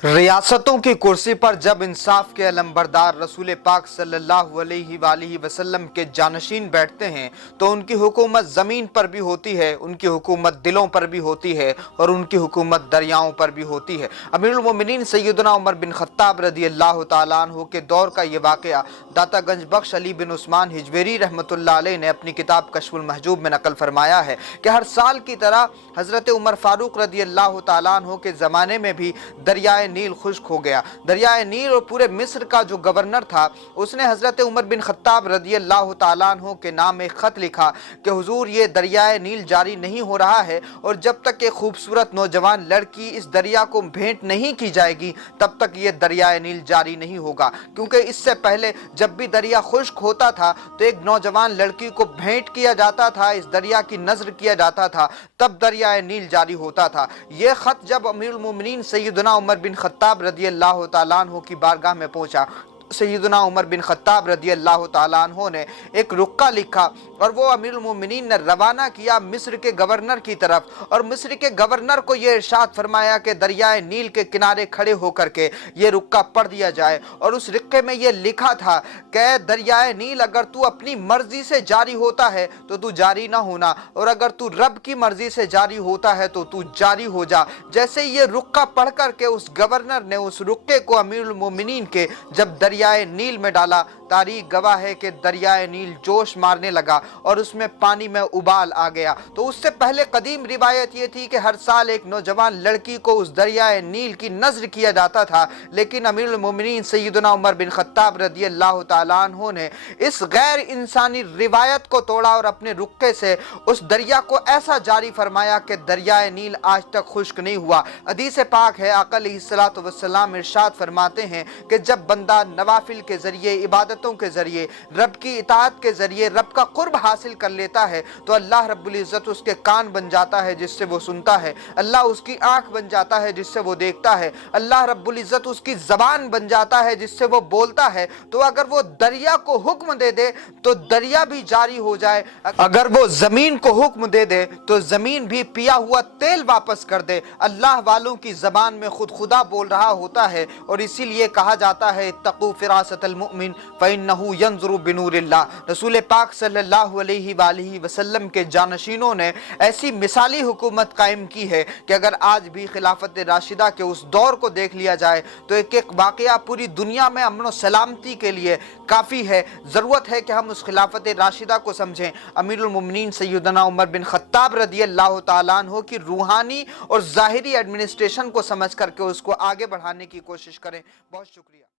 रियासतों की कुर्सी पर जब इंसाफ के अलमबरदार रसूल पाक सल्लल्लाहु अलैहि वसल्लम के जानशीन बैठते हैं तो उनकी हुकूमत ज़मीन पर भी होती है, उनकी हुकूमत दिलों पर भी होती है और उनकी हुकूमत दरियाओं पर भी होती है। अमीरुल मोमिनीन सैयदना उमर बिन खत्ताब रज़ी अल्लाह तआला अन्हु के दौर का ये वाक़या दाता गंज बख्श अली बिन उस्मान हिजवेरी रहमतुल्लाह अलैह ने अपनी किताब कश्फुल महजूब में नकल फरमाया है कि हर साल की तरह हज़रत उमर फारूक रज़ी अल्लाह तआला अन्हु के ज़माने में भी दरियाए नील खुश्क हो गया। दरियाए नील और पूरे मिस्र का जो गवर्नर था उसने हजरत उमर बिन खत्ताब रज़ी अल्लाह तआला अन्हु के नाम एक खत लिखा कि हुजूर ये दरियाए नील जारी नहीं हो रहा है और जब तक एक खूबसूरत नौजवान लड़की इस दरिया को भेंट नहीं की जाएगी तब तक ये दरियाए नील जारी नहीं होगा, क्योंकि इससे पहले जब भी दरिया खुश्क होता था तो एक नौजवान लड़की को भेंट किया जाता था, इस दरिया की नजर किया जाता था, तब दरियाए नील जारी होता था। ये खत जब अमीरुल मोमिनीन सैयदना उमर बिन खत्ताब रज़ी अल्लाह तआला अन्हु की बारगाह में पहुंचा, सैयदना उमर बिन खत्ताब रज़ी अल्लाह तआला अन्हु ने एक रुक्का लिखा और वो अमीरुल मोमिनीन ने रवाना किया मिस्र के गवर्नर की तरफ, और मिस्र के गवर्नर को ये इरशाद फरमाया कि दरियाए नील के किनारे खड़े होकर के ये रुक्का पढ़ दिया जाए। और उस रुक्के में ये लिखा था कि दरियाए नील अगर तू अपनी मर्जी से जारी होता है तो तू जारी ना होना, और अगर तू रब की मर्जी से जारी होता है तो तू जारी हो जा। जैसे ये रुक्का पढ़ करके उस गवर्नर ने उस रुक्के को अमीरुल मोमिनीन के जब दरियाए नील में डाला, तारीख गवाह है कि दरियाए नील जोश मारने लगा और उसमें पानी में उबाल आ गया। तो उससे पहले कदीम रिवायत ये थी कि हर साल एक नौजवान लड़की को उस दरियाए नील की नजर किया जाता था, लेकिन अमीरुल मोमिनीन सैयदना उमर बिन खत्ताब रज़ी अल्लाह तआला अन्हु ने इस गैर इंसानी रिवायत को तोड़ा और अपने रुक्के से उस दरिया को ऐसा जारी फरमाया कि दरियाए नील आज तक खुश्क नहीं हुआ। हदीस पाक है, आका अलैहिस्सलातु वस्सलाम इरशाद फरमाते हैं कि जब बंदा नवाफिल के जरिए, इबादतों के जरिए, रब की इताअत के जरिए रब का कुर्ब हासिल कर लेता है तो अल्लाह रब्बुल इज्जत उसके कान बन जाता है जिससे वो सुनता है, अल्लाह उसकी आंख बन जाता है जिससे वो देखता है, अल्लाह रब्बुल इज्जत उसकी जबान बन जाता है जिससे वो बोलता है। तो अगर वो दरिया को हुक्म दे दे तो दरिया भी जारी हो जाए, अगर वो जमीन को हुक्म दे दे तो जमीन भी पिया हुआ तेल वापस कर दे। अल्लाह वालों की जबान में खुद खुदा बोल रहा होता है और इसीलिए कहा जाता है इत्तक़ू फ़िरासतल मुमिन फ़इन्नहु यंज़ुरु बिनूरिल्लाह। रसूल पाक सल्लल्लाहु अलैहि वसल्लम के जानशीनों ने ऐसी मिसाली हुकूमत कायम की है कि अगर आज भी खिलाफत राशिदा के उस दौर को देख लिया जाए तो एक एक वाक़या पूरी दुनिया में अमन व सलामती के लिए काफ़ी है। ज़रूरत है कि हम उस खिलाफत राशिदा को समझें। अमीरुल मोमिनीन सैयदना उमर बिन खत्ताब रज़ी अल्लाह तआला अन्हु की रूहानी और ज़ाहिरी एडमिनिस्ट्रेशन को समझ करके उसको आगे बढ़ाने की कोशिश करें। बहुत शुक्रिया।